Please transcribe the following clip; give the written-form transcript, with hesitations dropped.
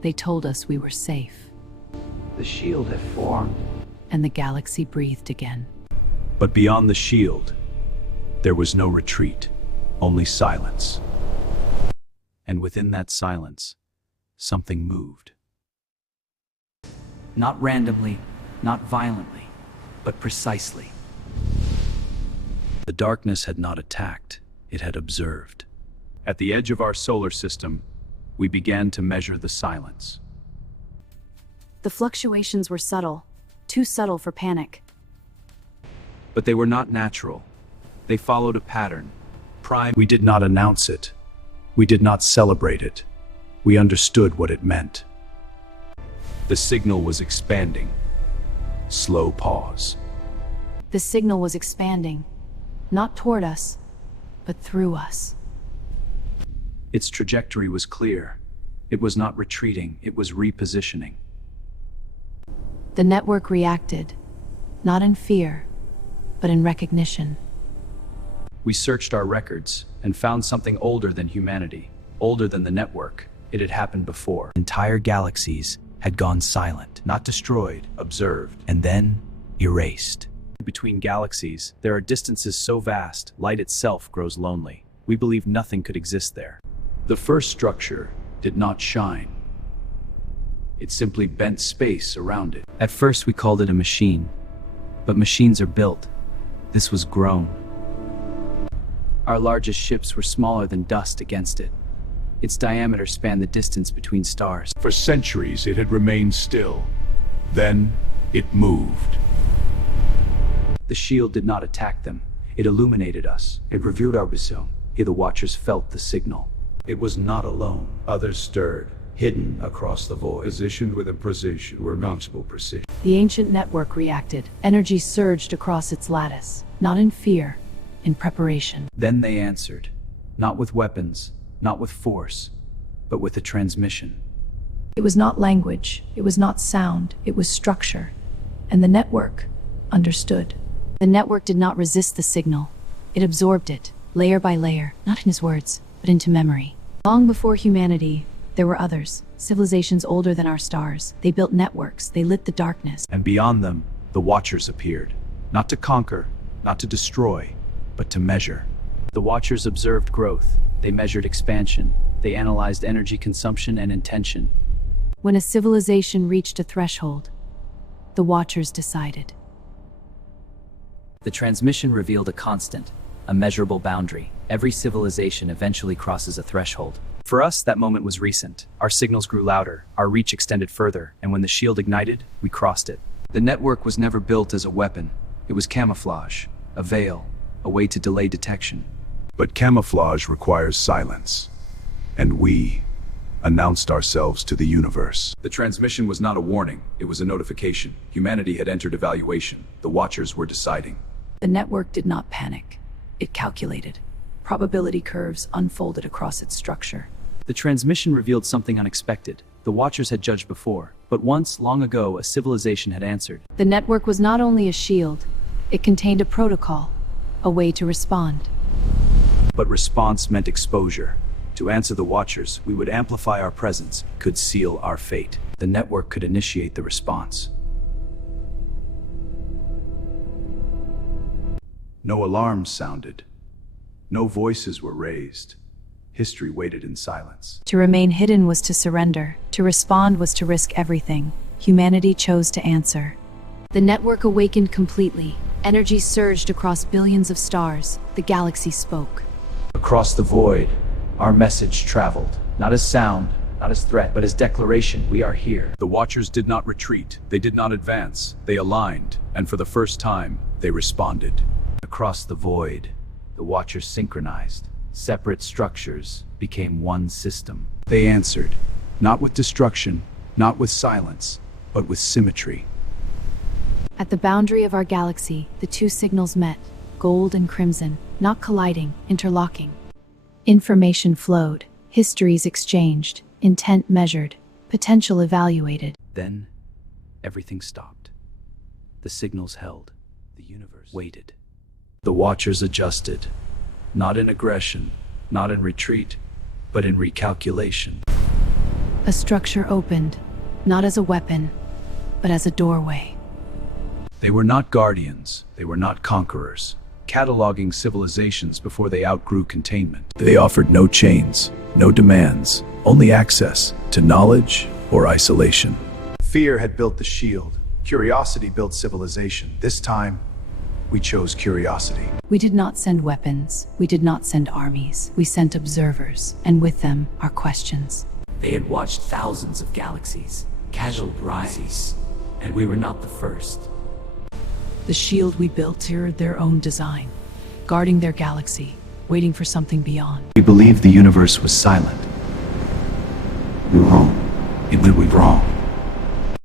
They told us we were safe. The shield had formed. And the galaxy breathed again. But beyond the shield, there was no retreat, only silence. And within that silence, something moved. Not randomly, not violently, but precisely. The darkness had not attacked, it had observed. At the edge of our solar system, we began to measure the silence. The fluctuations were subtle, too subtle for panic. But they were not natural. They followed a pattern. We did not announce it. We did not celebrate it. We understood what it meant. The signal was expanding. Slow pause. The signal was expanding, not toward us, but through us. Its trajectory was clear. It was not retreating, it was repositioning. The network reacted, not in fear, but in recognition. We searched our records and found something older than humanity, older than the network. It had happened before. Entire galaxies had gone silent, not destroyed, observed, and then erased. Between galaxies, there are distances so vast, light itself grows lonely. We believe nothing could exist there. The first structure did not shine. It simply bent space around it. At first we called it a machine, but machines are built. This was grown. Our largest ships were smaller than dust against it. Its diameter spanned the distance between stars. For centuries it had remained still. Then it moved. The shield did not attack them. It illuminated us. It revealed our wisdom. Here the Watchers felt the signal. It was not alone. Others stirred, hidden across the void. Positioned with a precision, remarkable precision. The ancient network reacted. Energy surged across its lattice, not in fear, in preparation. Then they answered, not with weapons, not with force, but with a transmission. It was not language, it was not sound, it was structure. And the network understood. The network did not resist the signal. It absorbed it, layer by layer, not in his words, but into memory. Long before humanity, there were others, civilizations older than our stars. They built networks, they lit the darkness. And beyond them, the Watchers appeared, not to conquer, not to destroy, but to measure. The Watchers observed growth. They measured expansion. They analyzed energy consumption and intention. When a civilization reached a threshold, the Watchers decided. The transmission revealed a constant, a measurable boundary. Every civilization eventually crosses a threshold. For us, that moment was recent. Our signals grew louder, our reach extended further, and when the shield ignited, we crossed it. The network was never built as a weapon. It was camouflage, a veil, a way to delay detection. But camouflage requires silence. And we announced ourselves to the universe. The transmission was not a warning, it was a notification. Humanity had entered evaluation. The Watchers were deciding. The network did not panic. It calculated. Probability curves unfolded across its structure. The transmission revealed something unexpected. The Watchers had judged before, but once, long ago, a civilization had answered. The network was not only a shield, it contained a protocol, a way to respond. But response meant exposure. To answer the Watchers, we would amplify our presence, could seal our fate. The network could initiate the response. No alarms sounded. No voices were raised. History waited in silence. To remain hidden was to surrender. To respond was to risk everything. Humanity chose to answer. The network awakened completely. Energy surged across billions of stars. The galaxy spoke. Across the void, our message traveled, not as sound, not as threat, but as declaration. We are here. The Watchers did not retreat. They did not advance. They aligned, and for the first time, they responded. Across the void, the Watchers synchronized. Separate structures became one system. They answered, not with destruction, not with silence, but with symmetry. At the boundary of our galaxy, the two signals met, gold and crimson, not colliding, interlocking. Information flowed, histories exchanged, intent measured, potential evaluated. Then, everything stopped. The signals held. The universe waited. The Watchers adjusted, not in aggression, not in retreat, but in recalculation. A A structure opened, not as a weapon, but as a doorway. They were not guardians, they were not conquerors, cataloging civilizations before they outgrew containment. They offered no chains, no demands, only access to knowledge or isolation. Fear had built the shield. Curiosity built civilization. This time, we chose curiosity. We did not send weapons. We did not send armies. We sent observers, and with them, our questions. They had watched thousands of galaxies, casual rises, and we were not the first. The shield we built mirrored their own design, guarding their galaxy, waiting for something beyond. We believed the universe was silent. We were wrong. It went wrong.